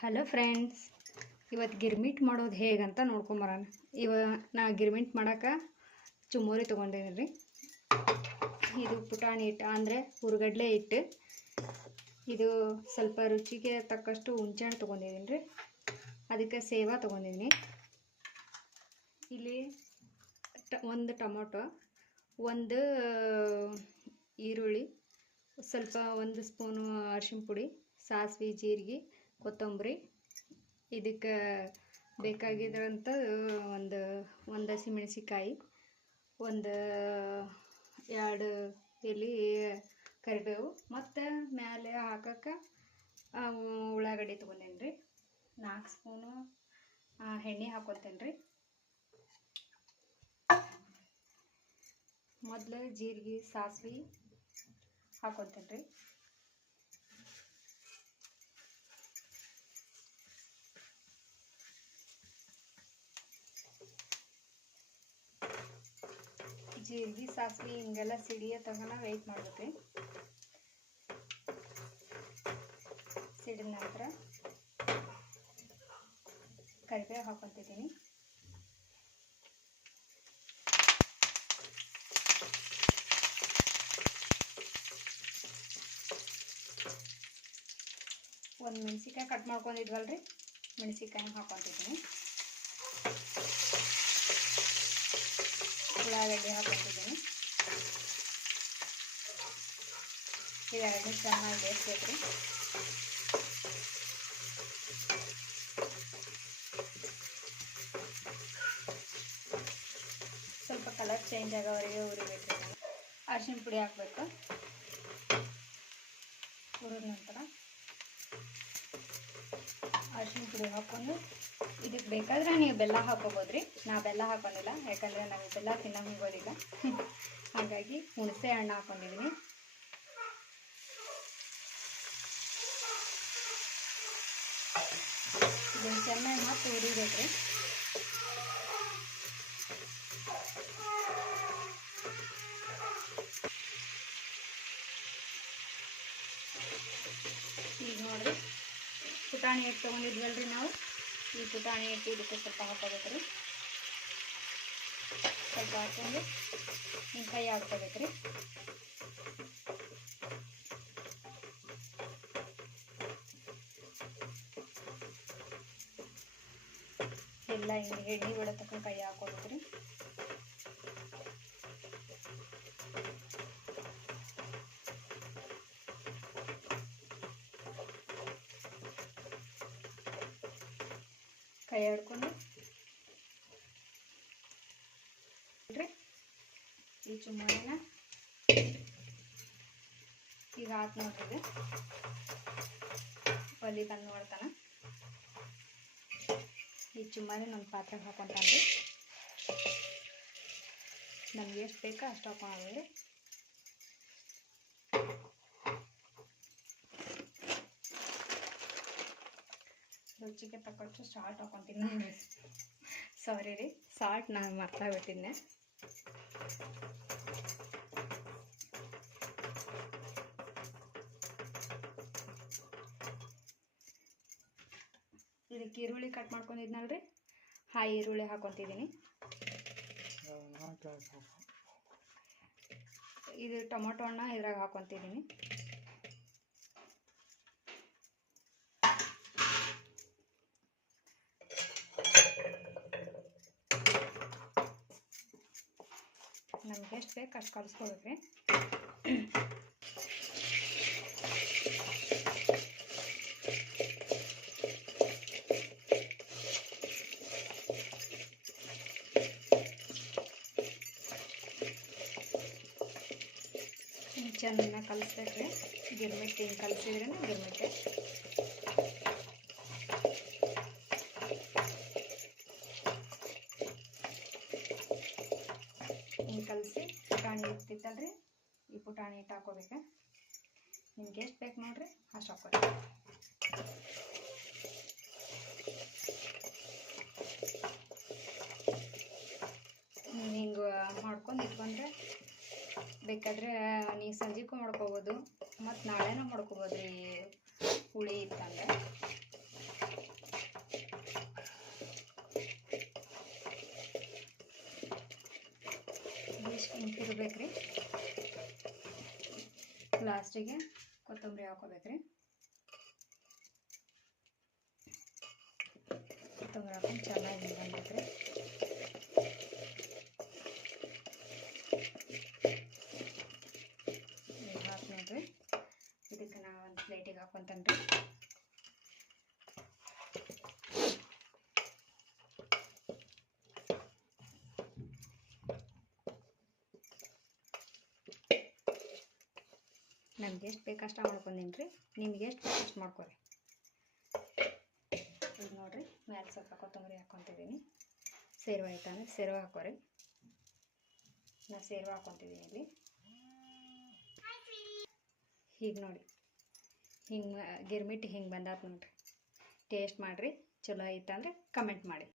Hello friends, ಇವತ್ತು ಗಿರ್ಮಿಟ್ ಮಾಡೋದು ಹೇಗಂತ ನೋಡ್ಕೊಂಬರೋಣ. ನಾ ಗಿರ್ಮಿಟ್ ಮಾಡೋಕೆ ಚುಮ್ಮರಿ ತೊಗೊಂಡಿದ್ದೀನಿ ರೀ. ಇದು ಪುಟಾಣಿ ಹಿಟ್ಟು ಅಂದರೆ ಹುರ್ಗಡ್ಲೆ ಹಿಟ್ಟು. ಇದು ಸ್ವಲ್ಪ ರುಚಿಗೆ ತಕ್ಕಷ್ಟು ಹುಂಚೆಹಣ್ಣು ತೊಗೊಂಡಿದ್ದೀನಿ ರೀ. ಅದಕ್ಕೆ ಸೇವಾ ತೊಗೊಂಡಿದ್ದೀನಿ. ಇಲ್ಲಿ ಒಂದು ಟೊಮೊಟೊ, ಒಂದು ಈರುಳ್ಳಿ, ಸ್ವಲ್ಪ ಒಂದು ಸ್ಪೂನು ಅರಿಶಿನ ಪುಡಿ, ಸಾಸಿವೆ, ಜೀರಿಗೆ, ಕೊತ್ತಂಬರಿ. ಇದಕ್ಕೆ ಬೇಕಾಗಿದ್ರಂಥ ಒಂದು ಹಸಿಮೆಣಸಿಕಾಯಿ, ಒಂದು 2 ಎಲೆ ಕರಿಬೇವು, ಮತ್ತು ಮೇಲೆ ಹಾಕೋಕ್ಕೆ ಉಳ್ಳಾಗಡ್ಡಿ ತೊಗೊಂಡೇನಿ ರೀ. 4 ಸ್ಪೂನು ಎಣ್ಣೆ ಹಾಕ್ಕೊತೇನೆ ರೀ. ಮೊದಲು ಜೀರಿಗೆ, ಸಾಸಿವೆ ಹಾಕ್ಕೊತೇನೆ ರೀ. ಜೀರಿಗೆ, ಸಾಸಿವೆ ಹಿಂಗೆಲ್ಲ ಸಿಡಿಯೋ ತಗೋಣ ವೆಯ್ಟ್ ಮಾಡ್ಬೇಕು. ಸಿಡಿದ ನಂತರ ಕರಿಬೇವು ಹಾಕ್ಕೊತಿದ್ದೀನಿ. ಒಂದು ಮೆಣಸಿಕಾಯಿ ಕಟ್ ಮಾಡ್ಕೊಂಡಿದ್ವಲ್ರಿ, ಮೆಣಸಿಕಾಯಿ ಹಾಕ್ಕೊತಿದ್ದೀನಿ. ಉಳ್ಳಾಗಡ್ಡಿ ಹಾಕ್ಕೊತಿದ್ದೀನಿ. ಇವೆರಡೂ ಚೆನ್ನಾಗಿ ಬೇಯಿಸ್ಬೇಕು. ಸ್ವಲ್ಪ ಕಲರ್ ಚೇಂಜ್ ಆಗೋವರೆಗೆ ಹುರಿಬೇಕು. ಅರಿಶಿನ ಪುಡಿ ಹಾಕಬೇಕು. ಹುರಿದ ನಂತರ ಅರಿಶಿನ ಪುಡಿ ಹಾಕ್ಕೊಂಡು ಇದಕ್ಕೆ ಬೇಕಾದ್ರೆ ನೀವು ಬೆಲ್ಲ ಹಾಕೋಬೋದ್ರಿ. ನಾ ಬೆಲ್ಲ ಹಾಕೊಂಡಿಲ್ಲ, ಯಾಕಂದರೆ ನಮಗೆ ಬೆಲ್ಲ ತಿನ್ನೋಕೆ ಹೋಗೋದಿಲ್ಲ. ಹಾಗಾಗಿ ಹುಣಸೆ ಹಣ್ಣು ಹಾಕ್ಕೊಂಡಿದ್ದೀನಿ. ಇದನ್ನು ಚೆನ್ನಾಗಿ ಮತ್ತೆ ಹುರಿಬೇಕ್ರಿ. ಈಗ ನೋಡಿರಿ, ಪುಟಾಣಿ ಹಿಟ್ಟು ತೊಗೊಂಡಿದ್ವಲ್ರಿ ನಾವು. ಈ ಪುಟಾಣಿ ಹಿಟ್ಟು ಇದಕ್ಕೆ ಸ್ವಲ್ಪ ಹಾಕೋಬೇಕ್ರಿ. ಸ್ವಲ್ಪ ಹಾಕೊಂಡು ಹಿಂಗೆ ಕೈ ಹಾಕ್ಕೋಬೇಕ್ರಿ. ಎಲ್ಲ ಹಿಂಗೆ ಎಣ್ಣೆ ಬಿಡೋ ತಕ್ಕ ಕೈ ಹಾಕೋಬೇಕ್ರಿ. ಕೈ ಆಡ್ಕೊಂಡು ಈ ಚುಮ್ಮರಿನ ಈಗ ಹಾಕಿ ನೋಡ್ರಿ. ಒಲಿ ಬಂದು ನೋಡ್ತಾನೆ. ಈ ಚುಮ್ಮರಿ ನನ್ನ ಪಾತ್ರೆಗೆ ಹಾಕೊಂತಾನ್ರಿ. ನಮ್ಗೆ ಎಷ್ಟು ಬೇಕೋ ಅಷ್ಟು ಹಾಕೊಂಡ್ರಿ. ರುಚಿಗೆ ತಕ್ಕಷ್ಟು ಸಾಲ್ಟ್ ಹಾಕೊತೀನಿ ನಾನು. ಸಾರಿ ರೀ, ಸಾಲ್ಟ್ ನಾನು ಮರ್ತಾಗ್ಬಿಟ್ಟಿದ್ದೆ. ಇದಕ್ಕೆ ಈರುಳ್ಳಿ ಕಟ್ ಮಾಡ್ಕೊಂಡಿದ್ನಲ್ರಿ, ಆ ಈರುಳ್ಳಿ ಹಾಕೊತಿದ್ದೀನಿ. ಇದು ಟೊಮೊಟೊ ಹಣ್ಣ ಇದ್ರಾಗ ಹಾಕೊತಿದ್ದೀನಿ. ನಮ್ಗೆ ಎಷ್ಟು ಬೇಕು ಅಷ್ಟು ಕಲಿಸ್ಕೊಬೇಕ್ರಿ. ಚೆನ್ನಾಗಿ ಕಲಿಸ್ಬೇಕ್ರಿ. ಗಿರ್ಮಿಟ್ ಹಿಂಗೆ ಕಲಿಸಿದ್ರೇ ಗಿರ್ಮಿಟ್ಟೆ. ಹಿಂಗೆ ಕಲಿಸಿ ಪುಟಾಣಿ ಇರ್ತಿತ್ತಲ್ರಿ, ಈ ಪುಟಾಣಿ ಹಿಟ್ಟು ಹಾಕೋಬೇಕು. ನಿಮ್ಗೆ ಎಷ್ಟು ಬೇಕು ನೋಡ್ರಿ ಅಷ್ಟು ಹಾಕೋರಿ. ಹಿಂಗೆ ಮಾಡ್ಕೊಂಡು ಇಟ್ಕೊಂಡ್ರೆ ಬೇಕಾದ್ರೆ ನೀವು ಸಂಜೆಗೂ ಮಾಡ್ಕೋಬೋದು ಮತ್ತು ನಾಳೆನೂ ಮಾಡ್ಕೋಬೋದು ರೀ ಹುಳಿ ಇತ್ತಂದ್ರೆ. ಇಷ್ಟು ಹಿಂಗೆ ರೀ. ಲಾಸ್ಟಿಗೆ ಕೊತ್ತಂಬರಿ ಹಾಕೋಬೇಕ್ರಿ. ಕೊತ್ತಂಬರಿ ಹಾಕೊಂಡು ಚೆನ್ನಾಗಿ ಬಂದಿದ್ರಿ. ನೋಡ್ರಿ, ಇದಕ್ಕೆ ನಾ ಒಂದು ಪ್ಲೇಟಿಗೆ ಹಾಕೊಂತೇನೆ ರೀ. ನಮ್ಗೆ ಎಷ್ಟು ಬೇಕು ಅಷ್ಟು ಮಾಡ್ಕೊಂಡೀನಿ ರೀ. ನಿಮ್ಗೆ ಎಷ್ಟು ಬೇಕು ಅಷ್ಟು ಮಾಡ್ಕೊರಿ. ಈಗ ನೋಡಿರಿ, ಮೇಲೆ ಸ್ವಲ್ಪ ಕೊತ್ತಂಬರಿ ಹಾಕ್ಕೊತಿದ್ದೀನಿ. ಸೇರ್ವ ಐತಂದ್ರೆ ಸೇರ್ವ ಹಾಕೋರಿ. ನಾ ಸೇರ್ವ ಹಾಕ್ಕೊತಿದ್ದೀನಿ ಇಲ್ಲಿ. ಹೀಗೆ ನೋಡಿ, ಹಿಂಗೆ ಗಿರ್ಮಿಟ್ಟು ಹಿಂಗೆ ಬಂದಾತು ನೋಡಿರಿ. ಟೇಸ್ಟ್ ಮಾಡಿರಿ, ಚಲೋ ಐತಂದ್ರೆ ಕಮೆಂಟ್ ಮಾಡಿ.